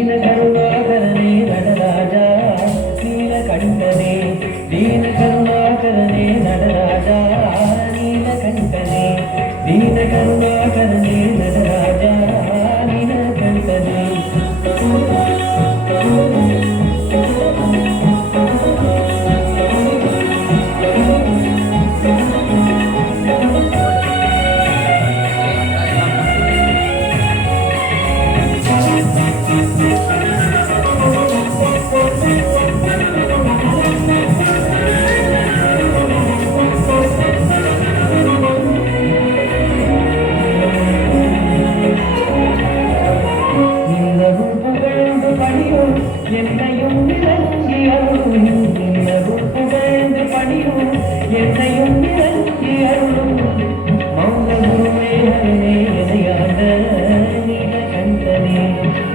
दीनकरुणाकरणे नटराजा नीलकण्ठने दीनकरुणाकरणे नटराजा नीलकण्ठने என்னையும் நிறங்கி அருளும் இன்னரும் புகழ்ந்து பணியும் என்னையும் நிறங்கி அருளும் மௌன குருவே ஹரனே எனையாண்ட நீலகண்டனே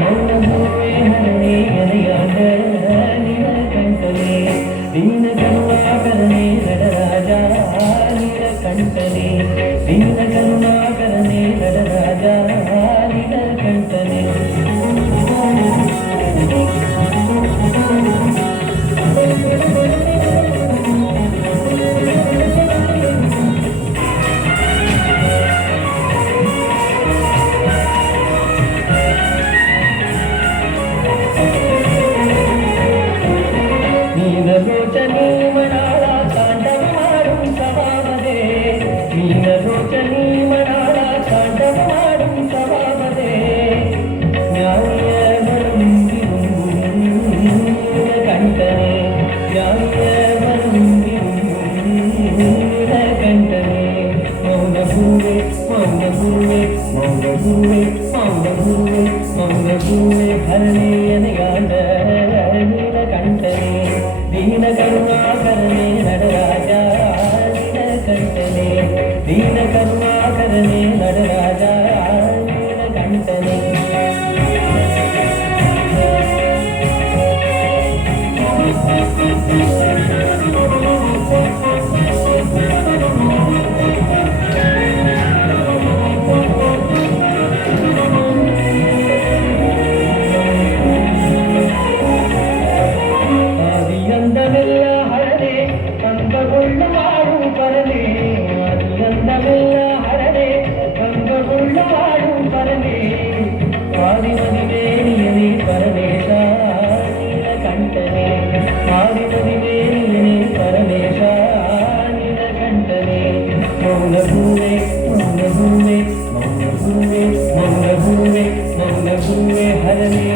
மௌன குருவே ஹரனே எனையாண்ட நீலகண்டனே दीनकरुणाकरणे नटराजा नीलकण्ठने दीनकरुणाकरणे नटराजा नीलकण्ठने नीललोचनी मनाला तांडवमाडुं सभावदे नीललोचनी मनाला तांडवमाडुं सभावदे नीलकण्ठने नीलकण्ठने मौनगुरुवे मौनगुरुवे मौनगुरुवे मौनगुरुवे मौनगुरुवे हरणे यनयाण्ड नीलकण्ठने दीनकरुणाकरणे नटराजा नीलकण्ठने दीनकरुणाकरणे नटराजा नीलकण्ठने ஆதிமதிவேணியனே பரமேசா நீலகண்டனே ஆதிமதிவேணியனே பரமேசா நீலகண்டனே மௌனகுருவே மௌனகுருவே மௌனகுருவே மௌனகுருவே மௌனகுருவே ஹரனே